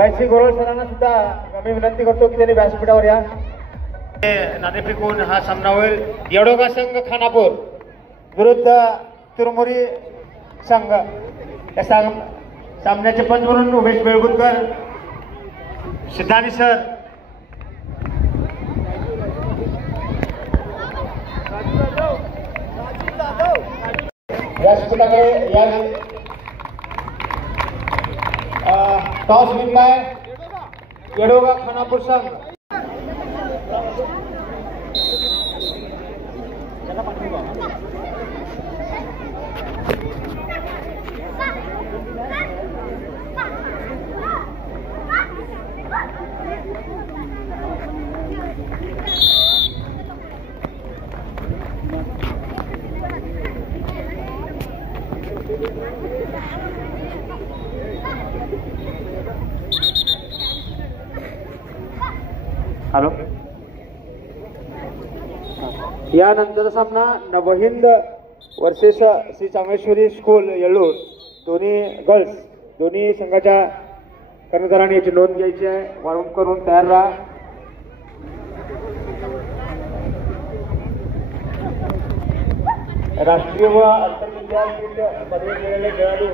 YC गोरळ सरांना सुद्धा मी विनंती करतो की त्यांनी व्यासपीठावर या. नाणे फेकून हा सामना होईल. येडोगा संघ खानापूर विरुद्ध तिरुमुरी संघ. या सामन्याचे पंच म्हणून उमेश बेळगुंदकर, सिद्धानी सर, व्यासपीठाकडे या. टॉस विन बाय येडोगा खानापूर संघ. हॅलो. यानंतर सामना नवहिंद वर्सेस श्री चांगेश्वरी स्कूल येळूर. दोन्ही गर्ल्स, दोन्ही संघाच्या कर्णधारांनी याची नोंद घ्यायची आहे. वॉर्म करून तयार राहा. राष्ट्रीय व आंतरविद्यापीठ पदवी मिळालेले खेळाडू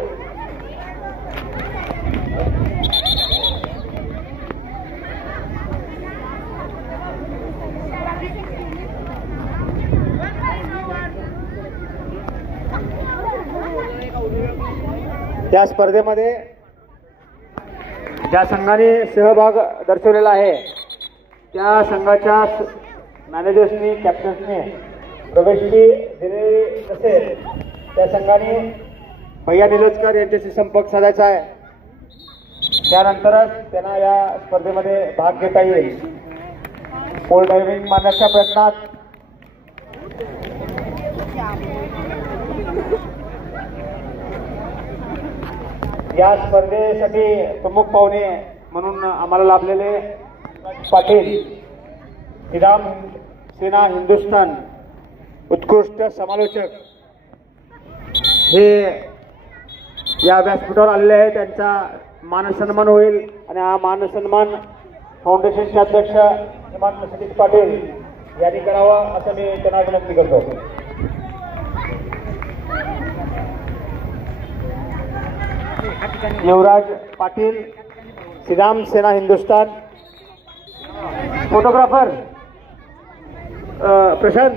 त्या स्पर्धेमध्ये ज्या संघाने सहभाग दर्शवलेला आहे त्या संघाच्या मॅनेजर्सनी, कॅप्टन्सनी प्रवेशी दिलेली असेल त्या संघाने भैया निलजकर यांच्याशी संपर्क साधायचा आहे. त्यानंतरच त्यांना या स्पर्धेमध्ये भाग घेता येईल. पोल डायव्हिंग मारण्याच्या प्रयत्नात या स्पर्धेसाठी प्रमुख पाहुणे म्हणून आम्हाला लाभलेले पाटील, श्रीराम सेना हिंदुस्थान उत्कृष्ट समालोचक हे या व्यासपीठावर आलेले आहेत. त्यांचा मानसन्मान होईल आणि हा मानसन्मान फाउंडेशनचे अध्यक्ष श्रीमान सतीश पाटील यांनी करावा असं मी त्यांना विनंती करतो. युवराज पाटील, श्रीराम सेना हिंदुस्थान. फोटोग्राफर प्रशांत.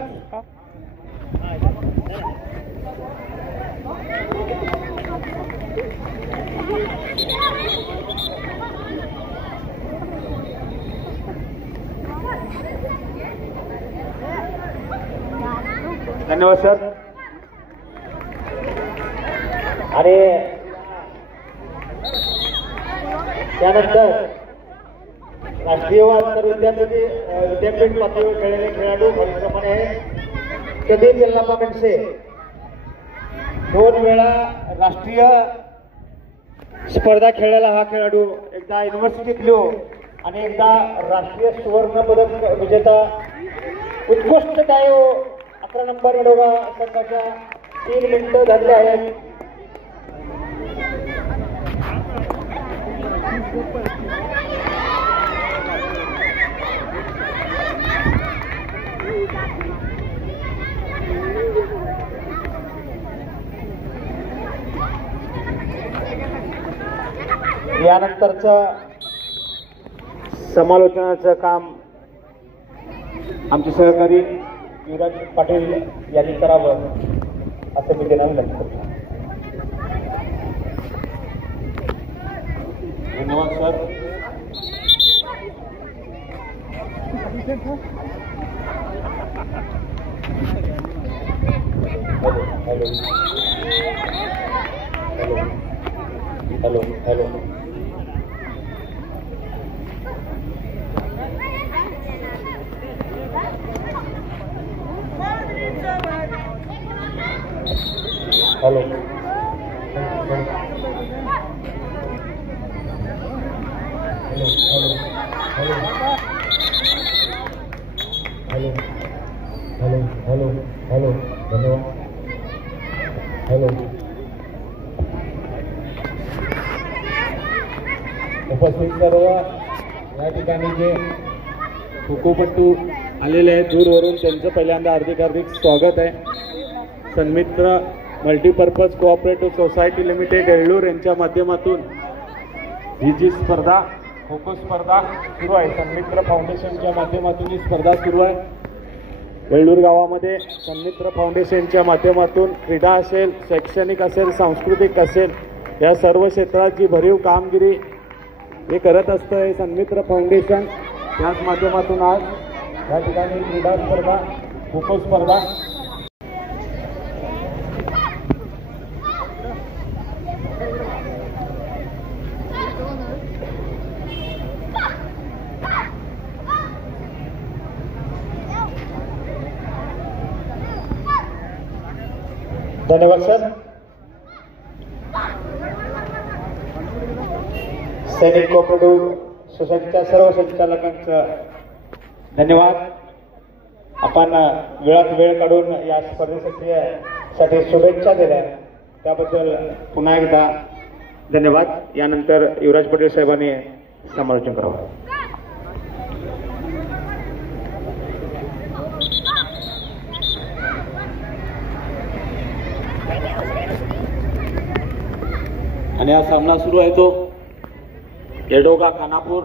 धन्यवाद सर. आणि त्यानंतर राष्ट्रीय व विद्यापीठ पातळीवर खेळलेले खेळाडू खालीलप्रमाणे आहे. प्रदीप यल्लाप्पा मेंडसे 2 वेळा राष्ट्रीय स्पर्धा खेळलेला हा खेळाडू, एकदा युनिव्हर्सिटी ब्ल्यू आणि एकदा राष्ट्रीय सुवर्ण पदक विजेता. उत्कृष्ट डायो 11 नंबर येडोगा संघाच्या 3 मिनिटं धरले आहेत. यानंतरचं समालोचनाचं काम आमचे सहकारी युवराज पाटील यांनी करावं असं मी त्यांना विनंती करतो. धन्यवाद sir. Hello hello hello. Hello. Hello hello hello hello. धन्यवाद. हॅलो. उपस्थित सर्व या ठिकाणी जे खोखोपट्टू आलेले आहेत दूरवरून त्यांचं पहिल्यांदा हार्दिक स्वागत आहे। Sanmitra multipurpose cooperative society limited Yellur यांच्या माध्यमातून ही जी स्पर्धा खो खो स्पर्धा सुरू आहे, सन्मित्र फाउंडेशनच्या माध्यमातून ही स्पर्धा सुरू आहे। येळ्ळूर गावामध्ये सन्मित्र फाउंडेशनच्या माध्यमातून क्रीडा असेल, शैक्षणिक असेल, सांस्कृतिक असेल, या सर्व क्षेत्रात जी भरीव कामगिरी हे करत असतं हे सन्मित्र फाउंडेशन, त्याच माध्यमातून आज या ठिकाणी क्रीडा स्पर्धा खो खो स्पर्धा धन्यवाद सर। सैनिक कोऑपरेटिव्ह सोसायटीच्या सर्व संचालकांचं धन्यवाद। आपण वेळात वेळ काढून या स्पर्धेसाठी शुभेच्छा दिल्या त्याबद्दल पुन्हा एकदा धन्यवाद। यानंतर युवराज पटेल साहेबांनी समालोचन करावं। आणि हा सामना सुरू आहे तो येडोगा खानापूर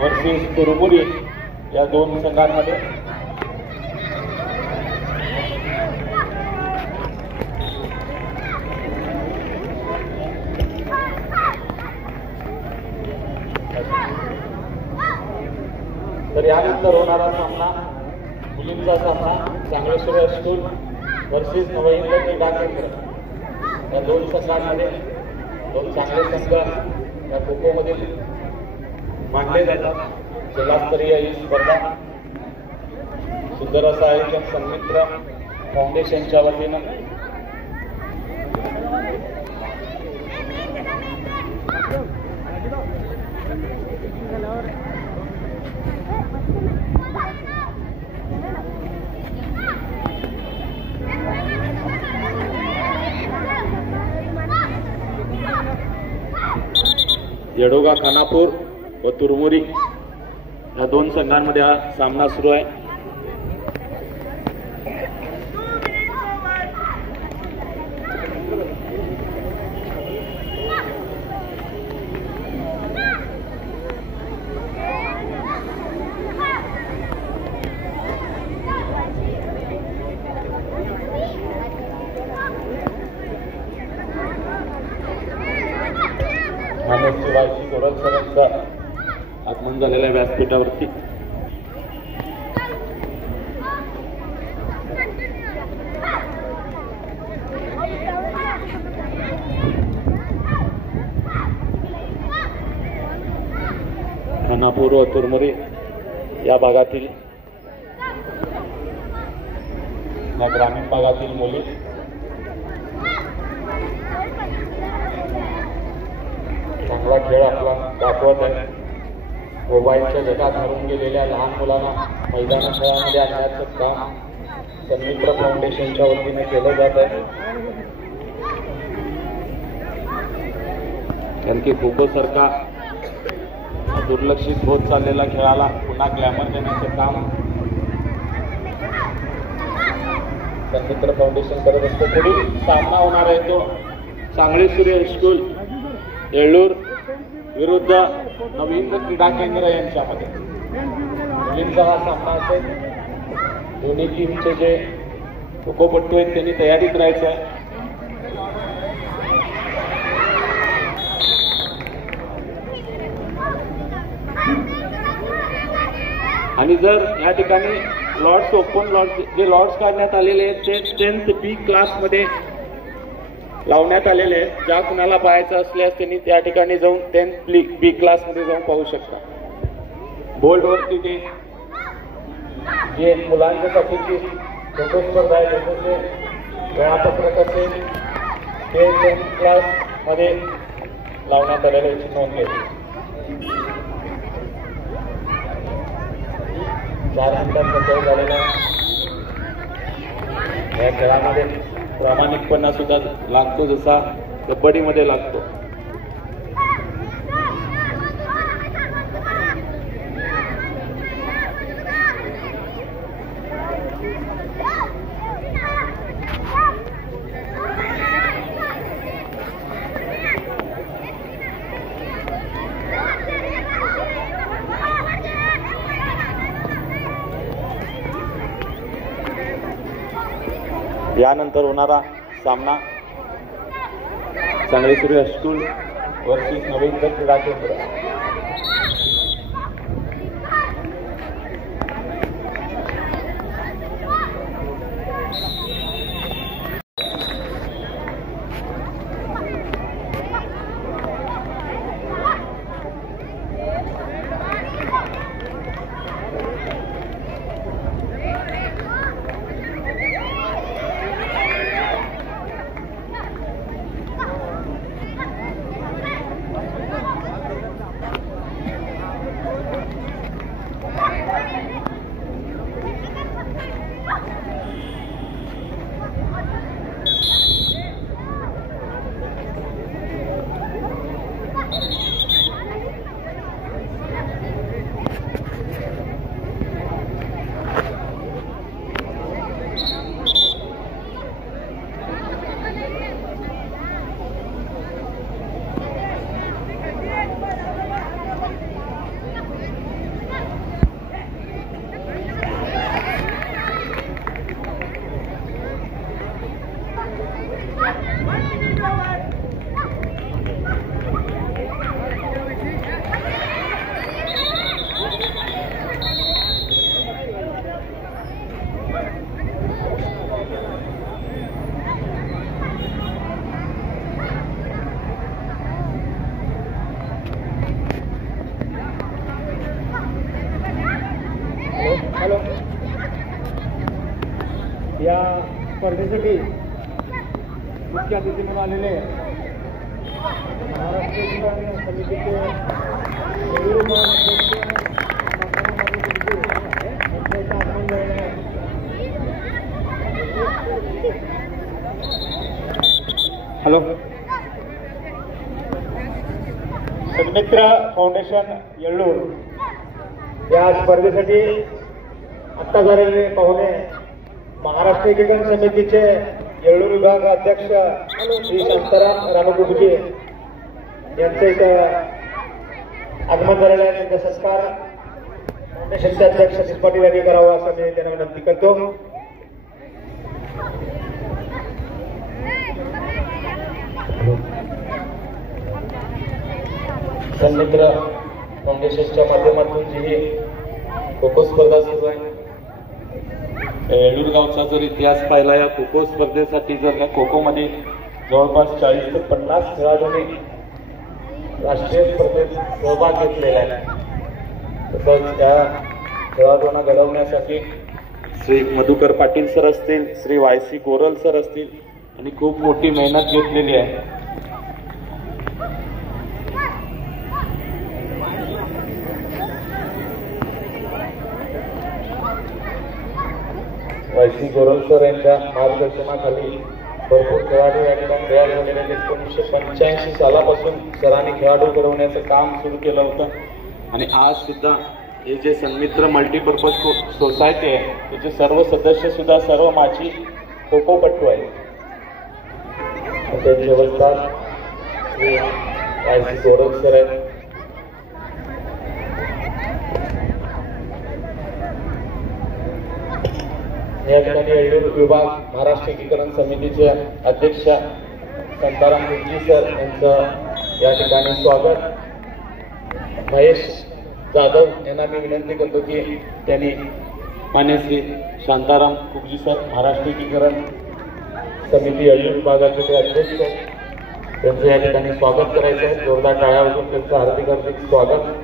वर्सेस तुरमुरी या दोन संघांमध्ये। तर यानंतर होणारा सामना मुलींचा सामना चांगलेश्वर हायस्कूल वर्सेस नवहिंद क्रीडा केंद्र या दोन संघांमध्ये दोन चांगले संघ या खो खो मध्ये मांडले जातात। जिल्हास्तरीय ही स्पर्धा सुंदर असं आयोजन सन्मित्र फाउंडेशनच्या वतीनं येडोगा खानापूर व तुरमुरी या दोन संघांमध्ये हा सामना सुरू आहे। सरांचा आगमन झालेल्या व्यासपीठावरती खानापूर व तुरमुरी या भागातील या ग्रामीण भागातील मुली चांगला खेळ आपला दाखवत आहे। मोबाईलच्या जगात हरवून गेलेल्या लहान मुलांना मैदान खेळामध्ये आणण्याचं काम सन्मित्र फाउंडेशनच्या वतीने केलं जात आहे। कारण की खो खो सारखा दुर्लक्षित होत चाललेला खेळाला पुन्हा ग्लॅमर देण्याचं काम सन्मित्र फाउंडेशन करत असतो। पुढील सामना होणार आहे तो चांगलेश्वर हायस्कूल येळ्ळूर विरुद्ध नवहिंद क्रीडा केंद्र यांच्यामध्ये मुलींचा हा सामना असेल। दोन्ही टीमचे जे खोखोपट्टू आहेत त्यांनी तयारीत राहायचं आहे। आणि जर या ठिकाणी लॉर्ड्स ओपन जे लॉर्ड्स काढण्यात आलेले आहेत ते 10th B क्लासमध्ये लावण्यात आलेले आहेत। ज्या कुणाला पाहायचं असल्यास त्यांनी त्या ठिकाणी जाऊन 10th B क्लासमध्ये जाऊन पाहू शकता। बोर्डवरती ते जे मुलांच्यासाठीची खो खो स्पर्धा आहे त्याचं जे वेळापत्रक असेल ते 10th क्लासमध्ये लावण्यात आलेलं याची नोंद घ्यायची। 4 मिनिटांचा खेळ झालेला या खेळामध्ये प्रामाणिकपणा सुद्धा लागतो जसा कबड्डीमध्ये लागतो। यानंतर होणारा सामना सांगली सूर्य हायस्कूल वर्सेस नवीन क्रीडा केंद्र. हॅलो. या स्पर्धेसाठी मुख्य अतिथी म्हणून आलेले महाराष्ट्र युवा समितीचे हॅलो. सन्मित्र फाउंडेशन येळ्ळूर या स्पर्धेसाठी आत्ता झालेले पाहुणे महाराष्ट्र एकीकरण समितीचे येळ्ळूर विभाग अध्यक्ष श्री शांताराम रामकुबजे यांचे आगमन झालेले आहे. त्यांचा सत्कार फाउंडेशनचे अध्यक्ष सतीश पाटील यांनी करावा असं मी त्यांना विनंती करतो. सन्मित्र फाउंडेशनच्या माध्यमातून जी खो खो स्पर्धा सुरू आहे, येळ्ळूर गावचा जर इतिहास पाहिला या खो खो स्पर्धेसाठी जर या खो खो मध्ये जवळपास 40 ते 50 खेळाडूंनी राष्ट्रीय स्पर्धेत सहभाग घेतलेला आहे. तसंच या खेळाडूंना घडवण्यासाठी श्री मधुकर पाटील सर असतील, श्री YC गोरल सर असतील आणि खूप मोठी मेहनत घेतलेली आहे. YC गोरल सर यांच्या मार्गदर्शनाखाली भरपूर खेळाडू या ठिकाणी तयार झालेले आहेत. 1985 सालापासून सरांनी खेळाडू घडवण्याचं काम सुरू केलं होतं आणि आज सुद्धा हे जे सन्मित्र मल्टीपर्पज सोसायटी आहे त्याचे सर्व सदस्य सुद्धा सर्व माजी खो खो पट्टू आहेत. त्यांची व्यवस्था श्री YC गोरल सर आहेत. या ठिकाणी येळ्ळूर विभाग महाराष्ट्र एकीकरण समितीचे अध्यक्ष शांताराम कुबजे सर यांचं या ठिकाणी स्वागत. महेश जाधव यांना मी विनंती करतो की त्यांनी मान्य श्री शांताराम कुबजे सर महाराष्ट्र एकीकरण समिती येळ्ळूर विभागाचे ते अध्यक्ष त्यांचं या ठिकाणी स्वागत करायचं आहे. जोरदार टाळ्या वाजवून त्यांचं हार्दिक हार्दिक स्वागत.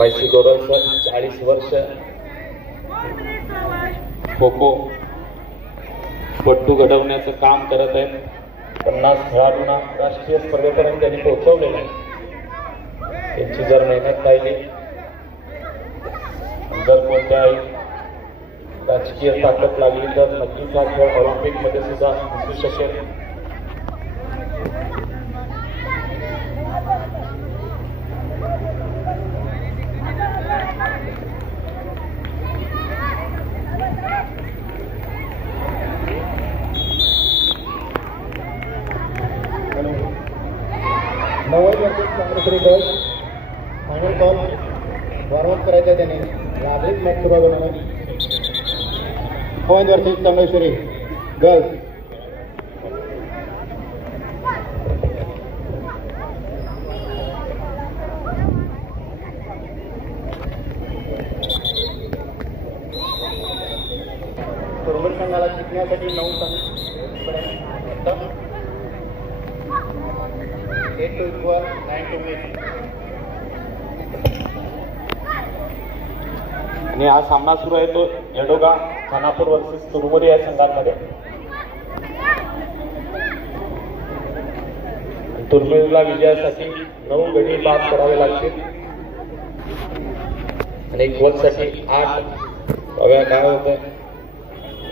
YC गोरल सर 40 वर्ष खो खो पट्टू घडवण्याचं काम करत आहेत. 50 खेळाडूंना राष्ट्रीय स्पर्धेपर्यंत त्यांनी पोहोचवलेलं आहे. त्यांची जर मेहनत पाहिली, जर कोणत्याही राजकीय ताकद लागली तर नक्कीच हा खेळ ऑलिम्पिकमध्ये सुद्धा दिसू शकेल. Naval versus Congress ball final call. Warm up करायचं त्याने लागलीच मॅच सुरुवात होणार. पॉईंट वर्सेस चांगलेश्वरी गर्ल्स. तुरमुरी संघाला शिकण्यासाठी 9 संघ 8 to 12, 9 to 8. आणि हा सामना सुरू आहे तो येडोगा खानापूर वर्सेस तुरमुरी या संघांमध्ये. तुरमुरीला विजयासाठी 9 गडी बाद करावे लागतील आणि गोलसाठी 8. बघा काय होतं.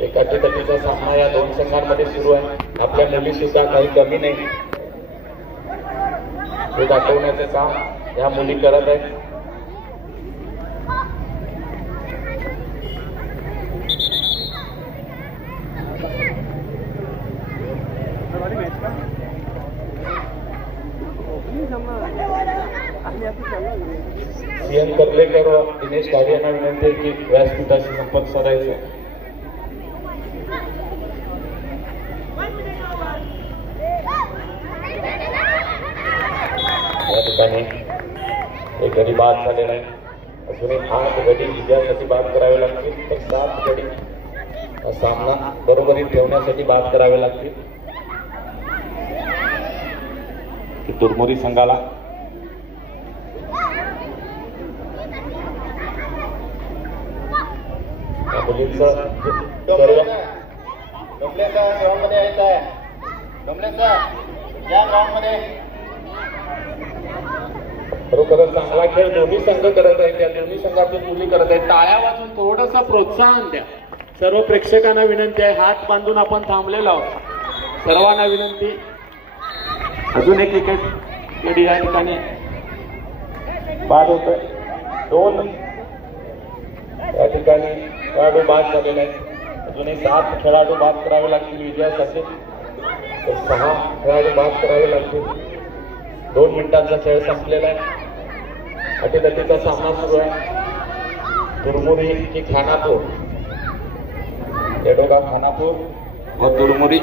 एकाची तटीचा सामना या 2 संघांमध्ये सुरू आहे. आपल्या मुली सुद्धा काही कमी नाही हे दाखवण्याचे काम या मुली करत आहेत. सीएम कर्लेकर व दिनेश गाडी यांना विनंती आहे की व्यासपीठाशी संपर्क साधायचा. या ठिकाणी एक गडी बाद झालेला आहे. अजूनही 8 गडी विजयासाठी बाद करावे लागतील तर 7 गडी सामना बरोबरीत ठेवण्यासाठी बाद करावे लागतील. तुरमुरी संघाला मुलींचं ग्राउंडमध्ये यायचं आहे. डोंबलेचा या ग्राउंडमध्ये खरोखरच चांगला खेळ दोन्ही संघ करत आहेत. त्या दोन्ही संघातील मुली करत आहेत. टाळ्या वाजून थोडंसं प्रोत्साहन द्या. सर्व प्रेक्षकांना विनंती आहे. हात बांधून आपण थांबलेलो आहोत. सर्वांना विनंती. अजून एक विकेट गडी या ठिकाणी बाद होत आहे. 2 या ठिकाणी खेळाडू बाद झालेले आहेत. अजूनही 7 खेळाडू बाद करावे लागतील विजयासाठी तर 6 खेळाडू बाद करावे लागतील. 2 मिनिटांचा खेळ संपलेला आहे. अटीतटीचा सामना सुरू आहे. तुरमुरी की खानापूर. येडोगा खानापूर व तुरमुरी.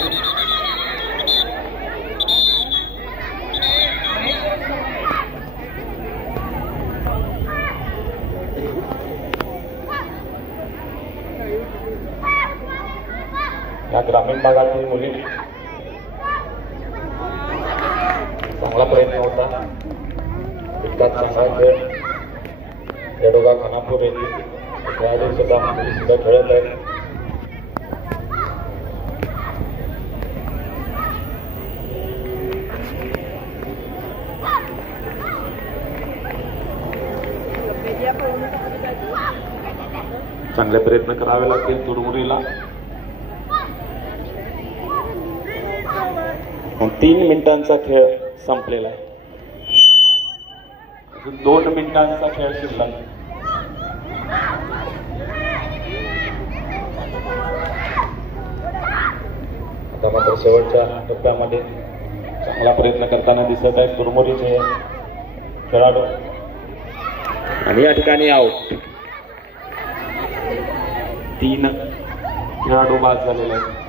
या ग्रामीण भागातील मुली चांगला प्रयत्न होता. इतकाच चांगला खेळ येडोगा खानापूर येथील खेळाडू सुद्धा खेळत आहेत. चांगले प्रयत्न करावे लागतील तुरमुरीला. 3 मिनिटांचा खेळ संपलेला आहे. 2 मिनिटांचा खेळ शिल्लक. आता मात्र शेवटच्या टप्प्यामध्ये चांगला प्रयत्न करताना दिसत आहेत तुरमुरीचे खेळाडू आणि या ठिकाणी आउट. 3 खेळाडू बाद झालेले आहेत.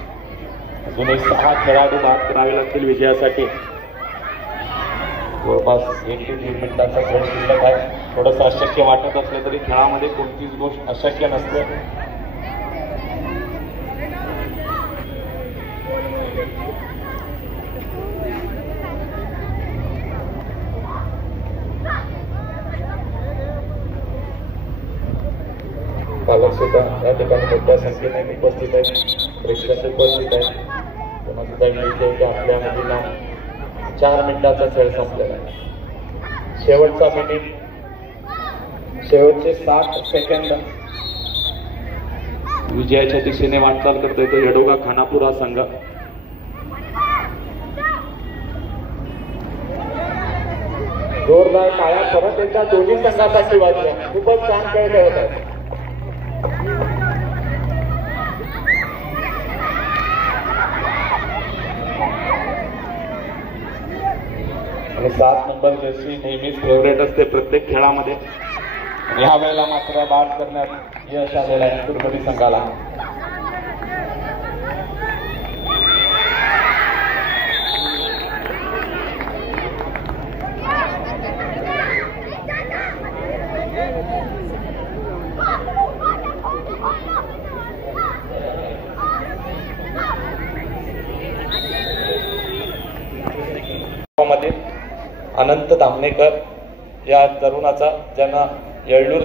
अजूनही 6 खेळाडू बाद करावे लागतील विजयासाठी. जवळपास 1 ते 3 मिनिटांचा खेळ शिल्लक आहे. थोडंसं अशक्य वाटत असलं तरी खेळामध्ये कोणतीच गोष्ट अशक्य नसते. पालक सुद्धा या ठिकाणी मोठ्या संख्येने उपस्थित आहेत. प्रेक्षक उपस्थित आहेत. त्यांना सुद्धा विनंती आहे की आपल्या मुलींना 4 मिनिटाचा खेळ संपलेला आहे. शेवटचा मिनिट, शेवटचे 60 सेकंद विजयाच्या दिशेने वाटचाल करतोय तो येडोगा खानापूर हा संघ. जोरदार टाळ्या परत एकदा दोन्ही संघासाठी वाजल्या. खूपच छान खेळ खेळत आहे. आणि 7 नंबर जर्सी नेहमीच फेवरेट असते प्रत्येक खेळामध्ये. यावेळेला मात्र बाद करण्यात यश आलेलं आहे दुर्गडी संघाला. मध्ये अनंत धामणेकर या तरुणाचा ज्यांना येळ्ळूर